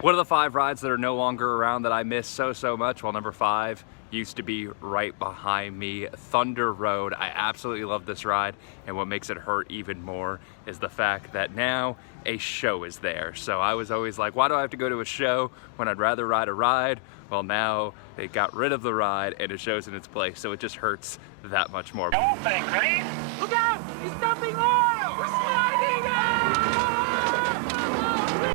One of the 5 rides that are no longer around that I miss so much, well, number 5 used to be right behind me, Thunder Road. I absolutely love this ride, and what makes it hurt even more is the fact that now a show is there. So I was always like, why do I have to go to a show when I'd rather ride a ride? Well, now they got rid of the ride and it shows in its place, so it just hurts that much more. Don't think, ready? Look out! He's dumping oil! We're sliding out!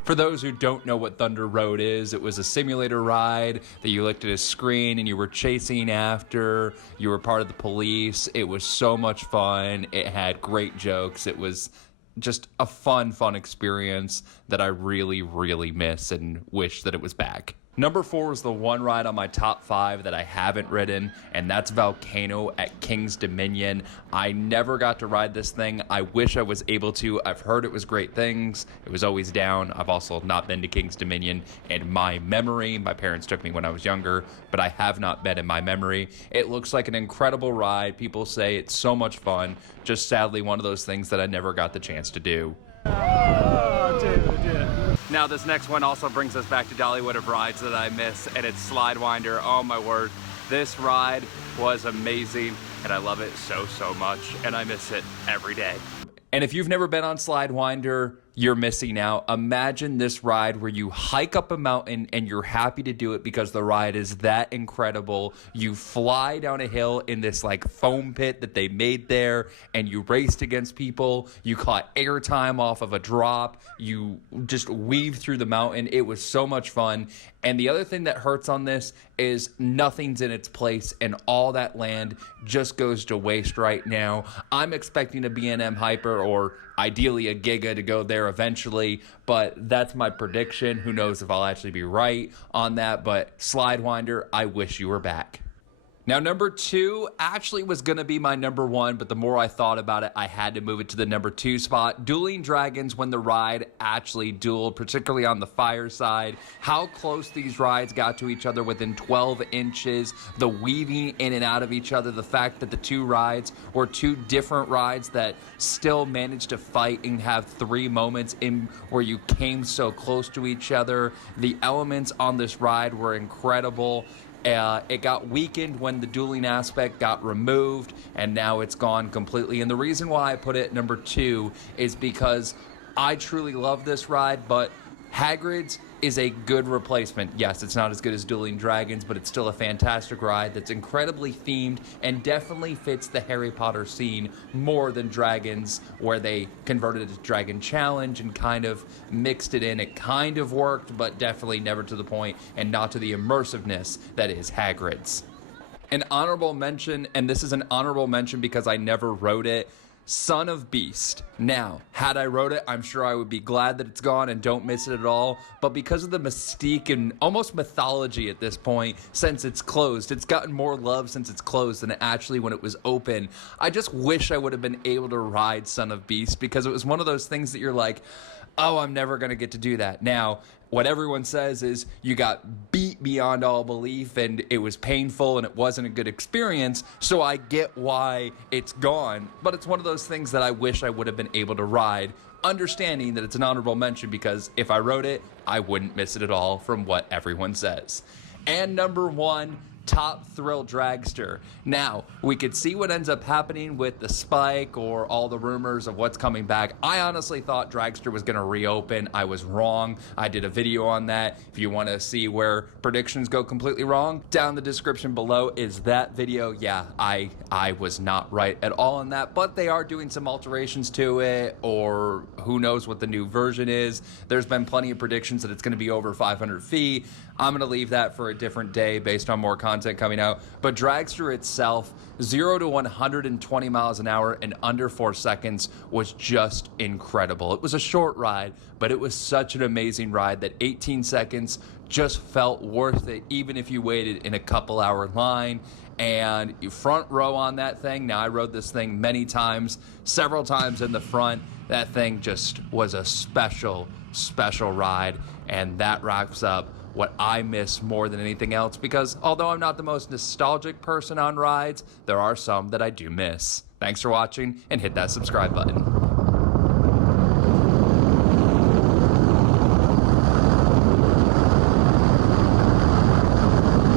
For those who don't know what Thunder Road is, it was a simulator ride that you looked at a screen and you were chasing after, you were part of the police. It was so much fun. It had great jokes. It was just a fun experience that I really miss and wish that it was back. Number 4 is the one ride on my top 5 that I haven't ridden, and that's Volcano at King's Dominion. I never got to ride this thing. I wish I was able to. I've heard it was great things. It was always down. I've also not been to King's Dominion in my memory. My parents took me when I was younger, but I have not been in my memory. It looks like an incredible ride. People say it's so much fun. Just sadly one of those things that I never got the chance to do. Oh, dude. Now this next one also brings us back to Dollywood of rides that I miss, and it's Slidewinder. Oh my word, this ride was amazing and I love it so much, and I miss it every day. And if you've never been on Slidewinder, you're missing out. Imagine this ride where you hike up a mountain and you're happy to do it because the ride is that incredible. You fly down a hill in this like foam pit that they made there, and you raced against people. You caught airtime off of a drop. You just weave through the mountain. It was so much fun. And the other thing that hurts on this is nothing's in its place, and all that land just goes to waste right now. I'm expecting a B&M Hyper or ideally a Giga to go there eventually, but that's my prediction. Who knows if I'll actually be right on that, but Slidewinder, I wish you were back. Now, number 2 actually was going to be my number 1, but the more I thought about it, I had to move it to the number 2 spot. Dueling Dragons, when the ride actually dueled, particularly on the fire side. How close these rides got to each other within 12 inches. The weaving in and out of each other. The fact that the 2 rides were 2 different rides that still managed to fight and have 3 moments in where you came so close to each other. The elements on this ride were incredible. It got weakened when the dueling aspect got removed, and now it's gone completely. And the reason why I put it number 2 is because I truly love this ride, but Hagrid's is a good replacement. Yes, it's not as good as Dueling Dragons, but it's still a fantastic ride that's incredibly themed and definitely fits the Harry Potter scene more than Dragons, where they converted it to Dragon Challenge and kind of mixed it in. It kind of worked, but definitely never to the point and not to the immersiveness that is Hagrid's. An honorable mention, and this is an honorable mention because I never rode it, Son of Beast. Now, had I rode it, I'm sure I would be glad that it's gone and don't miss it at all, but because of the mystique and almost mythology at this point, since it's closed, it's gotten more love since it's closed than actually when it was open. I just wish I would have been able to ride Son of Beast, because it was one of those things that you're like, oh, I'm never going to get to do that. Now, what everyone says is you got beat beyond all belief and it was painful and it wasn't a good experience, so I get why it's gone, but it's one of those things that I wish I would have been able to ride, understanding that it's an honorable mention because if I rode it, I wouldn't miss it at all from what everyone says. And number 1, Top Thrill Dragster. Now, we could see what ends up happening with the spike or all the rumors of what's coming back. I honestly thought Dragster was going to reopen. I was wrong. I did a video on that. If you want to see where predictions go completely wrong, down in the description below is that video. Yeah, I was not right at all on that, but they are doing some alterations to it, or who knows what the new version is. There's been plenty of predictions that it's going to be over 500 feet. I'm going to leave that for a different day based on more content coming out. But Dragster itself, 0 to 120 miles an hour in under 4 seconds was just incredible. It was a short ride, but it was such an amazing ride that 18 seconds just felt worth it, even if you waited in a couple hour line. And you front row on that thing. Now, I rode this thing many times, several times in the front. That thing just was a special ride, and that wraps up what I miss more than anything else, because although I'm not the most nostalgic person on rides, there are some that I do miss. Thanks for watching, and hit that subscribe button.